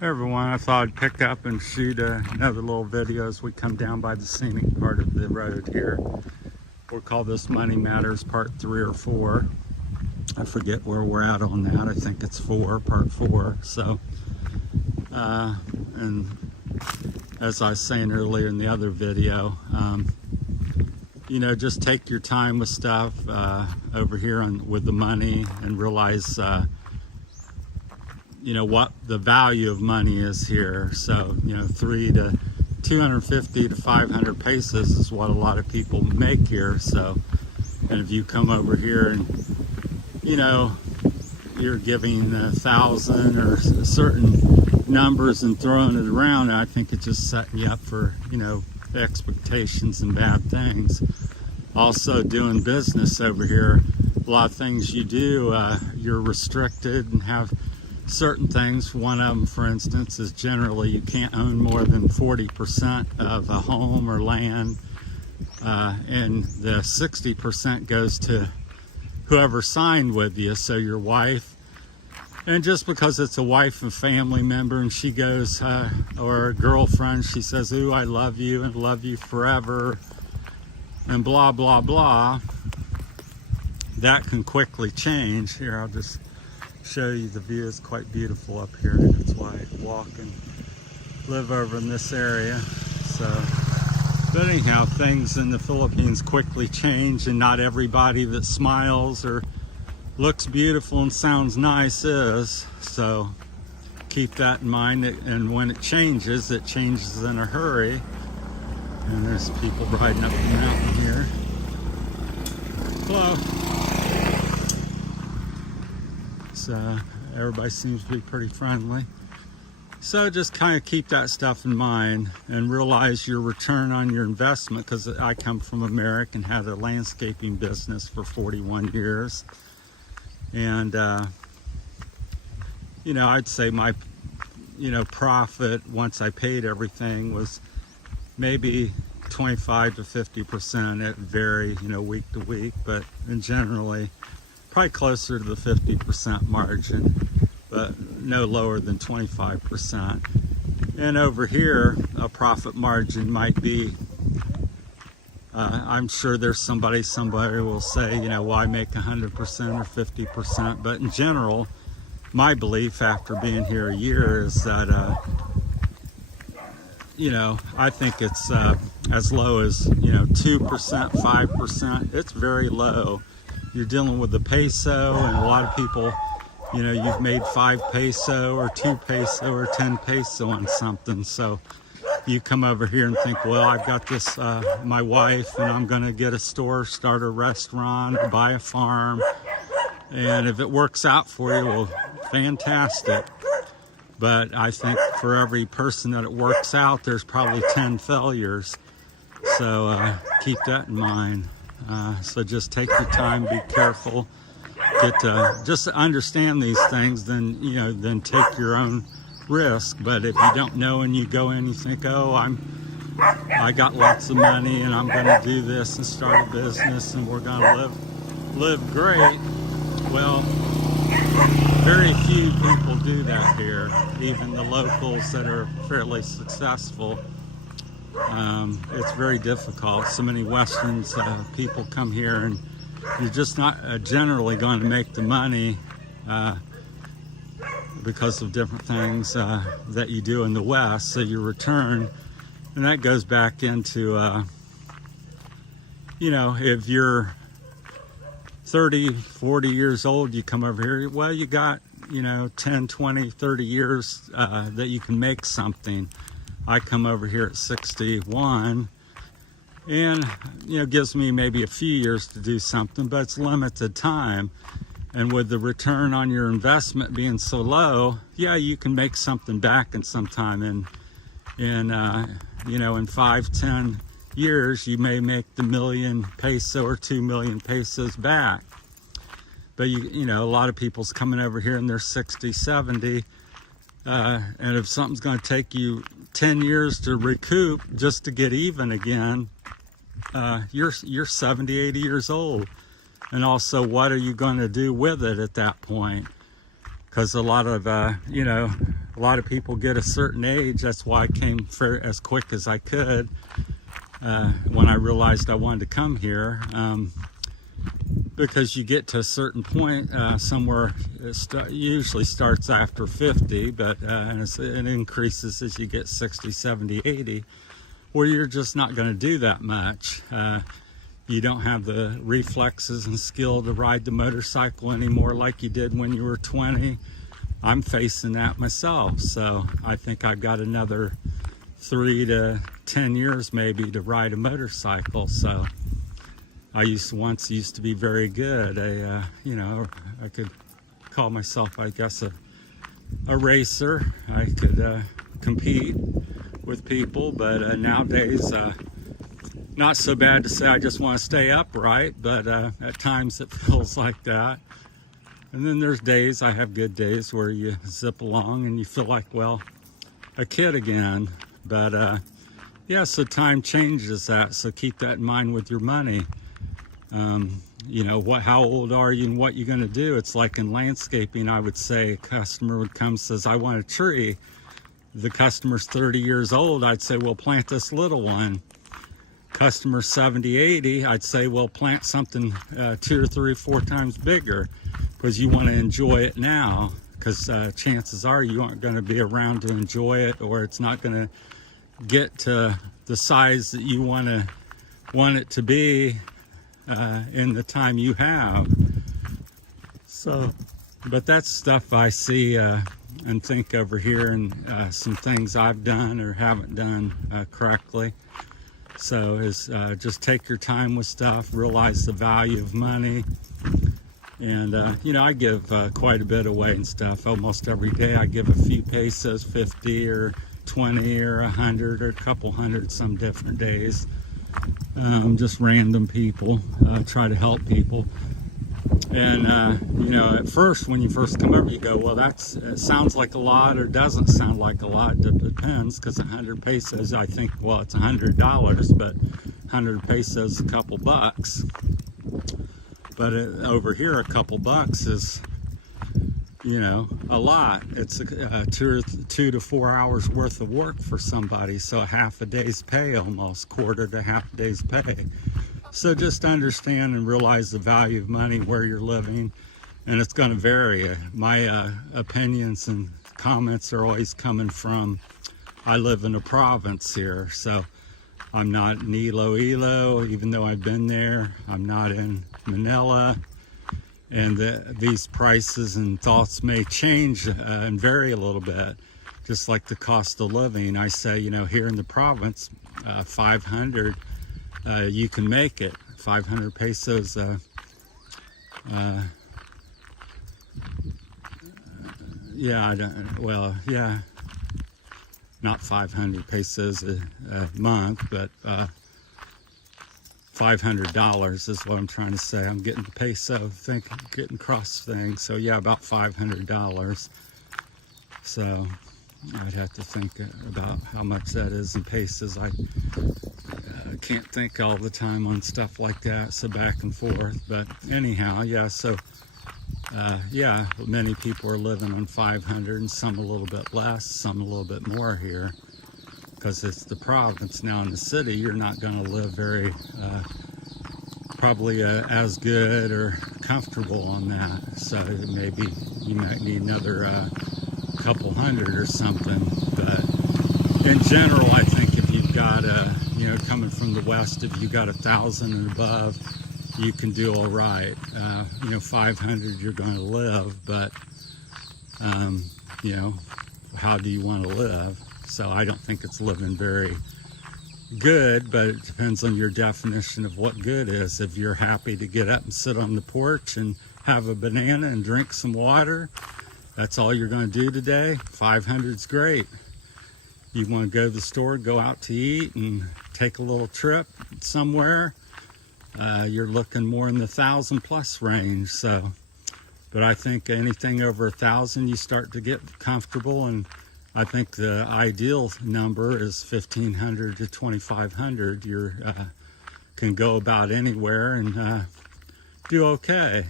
Hey everyone, I thought I'd pick up and shoot another little video as we come down by the scenic part of the road here. We'll call this Money Matters Part 3 or 4. I forget where we're at on that. I think it's part 4. So, and as I was saying earlier in the other video, just take your time with stuff over here with the money and realize what the value of money is here. So 250 to 500 pesos is what a lot of people make here. So, and if you come over here and you're giving 1,000 or certain numbers and throwing it around, I think it's just setting you up for expectations and bad things. Also, doing business over here, a lot of things you do, you're restricted and have certain things. One of them, for instance, is generally you can't own more than 40% of a home or land, and the 60% goes to whoever signed with you, so your wife. And just because it's a wife and family member and she goes, or a girlfriend, she says, "Ooh, I love you and love you forever," and blah, blah, blah, that can quickly change. Here, I'll just show you. The view is quite beautiful up here. That's why I walk and live over in this area. So, but anyhow, things in the Philippines quickly change, and not everybody that smiles or looks beautiful and sounds nice is. So keep that in mind. And when it changes in a hurry. And there's people riding up the mountain here. Hello. So everybody seems to be pretty friendly. So just kind of keep that stuff in mind and realize your return on your investment, because I come from America and had a landscaping business for 41 years. And, I'd say my, profit once I paid everything was maybe 25 to 50%. It varied, week to week, but generally probably closer to the 50% margin, but no lower than 25%. And over here, a profit margin might be, I'm sure there's somebody will say, well, I make 100% or 50%, but in general, my belief after being here a year is that, I think it's as low as, 2%, 5%. It's very low. You're dealing with the peso, and a lot of people, you've made 5 peso or 2 peso or 10 peso on something. So you come over here and think, well, I've got this, my wife, and I'm going to get a store, start a restaurant, or buy a farm. And if it works out for you, well, fantastic. But I think for every person that it works out, there's probably 10 failures. So keep that in mind. So just take your time, be careful, just to understand these things, then take your own risk. But if you don't know and you go in, you think, oh, I got lots of money and I'm going to do this and start a business and we're going to live great. Well, very few people do that here, even the locals that are fairly successful. It's very difficult. So many Westerns people come here, and you're just not generally going to make the money because of different things that you do in the West. So your return, and that goes back into, if you're 30, 40 years old, you come over here, well, you got, 10, 20, 30 years that you can make something. I come over here at 61, and gives me maybe a few years to do something, but it's limited time. And with the return on your investment being so low, yeah, you can make something back in some time. In 5, 10 years, you may make the million peso or 2 million pesos back. But a lot of people's coming over here and they're 60, 70. And if something's going to take you 10 years to recoup just to get even again, you're 70, 80 years old. And also, what are you going to do with it at that point? Because a lot of, a lot of people get a certain age. That's why I came for as quick as I could when I realized I wanted to come here. Because you get to a certain point somewhere, usually starts after 50, but and it increases as you get 60, 70, 80, where you're just not going to do that much. You don't have the reflexes and skill to ride the motorcycle anymore like you did when you were 20. I'm facing that myself, so I think I've got another 3 to 10 years maybe to ride a motorcycle. So I used to be very good. You know, I could call myself, I guess, a racer. I could compete with people, but nowadays, not so bad to say I just want to stay upright, but at times it feels like that. And then there's days, I have good days where you zip along and you feel like, well, a kid again. But yeah, so time changes that, so keep that in mind with your money. You know, how old are you and what you're going to do? It's like in landscaping, I would say a customer would come and says, I want a tree. The customer's 30 years old, I'd say, well, plant this little one. Customer 70, 80, I'd say, well, plant something 2 or 3 or 4 times bigger, because you want to enjoy it now, because chances are you aren't going to be around to enjoy it, or it's not going to get to the size that you want it to be in the time you have. So, but that's stuff I see and think over here, and some things I've done or haven't done correctly. So is just take your time with stuff, realize the value of money. And you know, I give quite a bit away and stuff. Almost every day I give a few pesos, 50 or 20 or 100 or a couple hundred some different days. Just random people, try to help people. And you know, at first when you first come over, you go, well, it sounds like a lot or doesn't sound like a lot. It depends, because 100 pesos, I think, well, it's $100, but 100 pesos is a couple bucks. But over here, a couple bucks is, you know, a lot. It's 2 to 4 hours worth of work for somebody, so half a day's pay, almost quarter to half a day's pay. So just understand and realize the value of money where you're living, and it's going to vary. My opinions and comments are always coming from, I live in a province here, so I'm not in Iloilo, even though I've been there. I'm not in Manila. And these prices and thoughts may change and vary a little bit, just like the cost of living. I say, you know, here in the province, 500, you can make it. 500 pesos, yeah, yeah, not 500 pesos a month, but $500 is what I'm trying to say. I'm getting the peso, getting cross things. So yeah, about $500. So I'd have to think about how much that is in pesos. I can't think all the time on stuff like that, so back and forth. But anyhow, yeah, so yeah, many people are living on 500, and some a little bit less, some a little bit more here, because it's the province. Now in the city, you're not going to live very probably as good or comfortable on that. So maybe you might need another couple hundred or something. But in general, I think if you've got you know, coming from the west, if you've got 1,000 and above, you can do all right. You know, 500 you're going to live, but you know, how do you want to live? So I don't think it's living very good, but it depends on your definition of what good is. If you're happy to get up and sit on the porch and have a banana and drink some water, that's all you're going to do today, 500's great. You want to go to the store, go out to eat and take a little trip somewhere, you're looking more in the 1,000+ range. So, but I think anything over 1,000, you start to get comfortable, and I think the ideal number is 1,500 to 2,500. You can go about anywhere and do okay.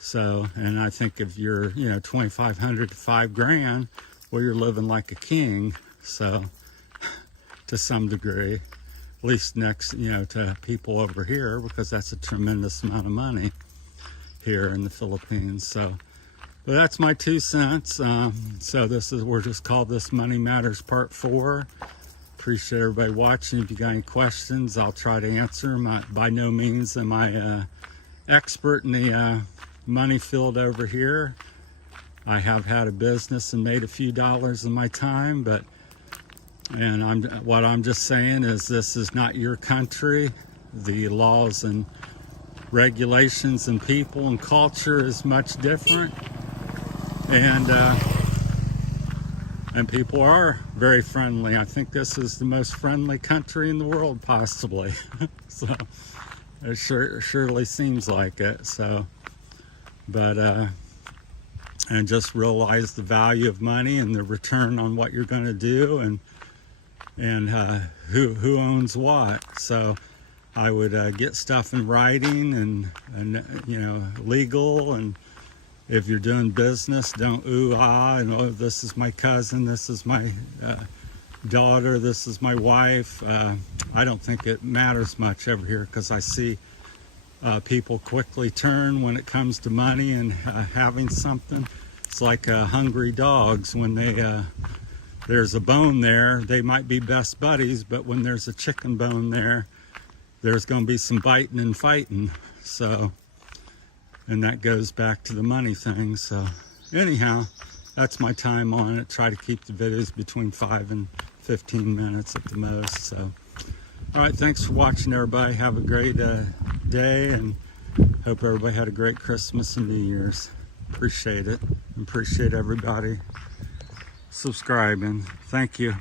So, and I think if you're, you know, 2,500 to $5,000, well, you're living like a king. So to some degree, at least next, to people over here, because that's a tremendous amount of money here in the Philippines. So, but that's my 2 cents. So we're just called this Money Matters Part 4. Appreciate everybody watching. If you got any questions, I'll try to answer them. By no means am I expert in the money field over here. I have had a business and made a few dollars in my time, what I'm just saying is this is not your country. The laws and regulations and people and culture is much different, and people are very friendly. I think this is the most friendly country in the world, possibly. So it surely seems like it. So, but and just realize the value of money and the return on what you're going to do, and who owns what. So I would get stuff in writing and legal, and if you're doing business, don't and oh, this is my cousin, this is my daughter, this is my wife. I don't think it matters much over here, because I see people quickly turn when it comes to money and having something. It's like hungry dogs. When there's a bone there, they might be best buddies, but when there's a chicken bone there's going to be some biting and fighting. So, and that goes back to the money thing. So anyhow, that's my time on it. Try to keep the videos between 5 and 15 minutes at the most. So, all right, thanks for watching, everybody. Have a great day, and hope everybody had a great Christmas and New Year's. Appreciate it. Appreciate everybody subscribing. Thank you.